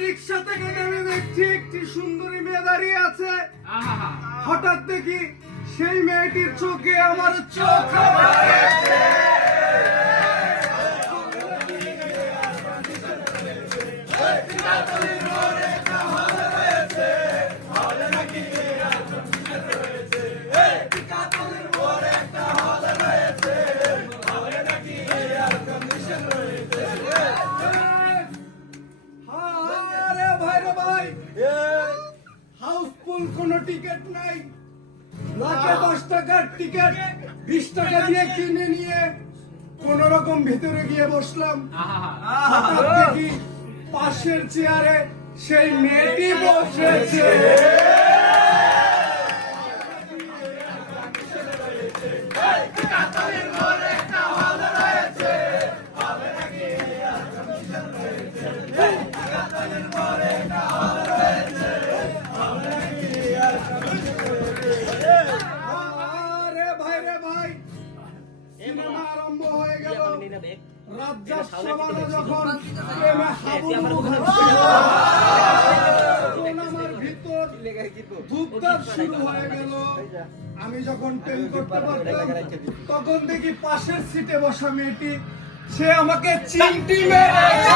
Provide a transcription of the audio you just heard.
রিক্সা থেকে নেমে দেখছি একটি সুন্দরী মেয়ে দাঁড়িয়ে আছে। হঠাৎ দেখি সেই মেয়েটির চোখে আমার চোখ পড়েছে। হাউসফুল কোনো টিকিট নাই, লাখে 10 টাকার টিকিট 20 টাকা দিয়ে কিনে নিয়ে কোন রকম ভিতরে গিয়ে বসলাম। হঠাৎ দেখি পাশের চেয়ারে সেই মেয়েটি বসেছে। সিনেমা আরম্ভ হয়ে গেল। রাজ্জাক শাবানা যখন প্রেমে হাবুডুবু খাচ্ছিল, তখন আমার ভিতর ধূপধাপ শুরু হয়ে গেল। আমি যখন প্রেম করতে পারতাম, তখন দেখি পাশের সিটে বসা মেয়েটি সে আমাকে চিমটি মেরেছে।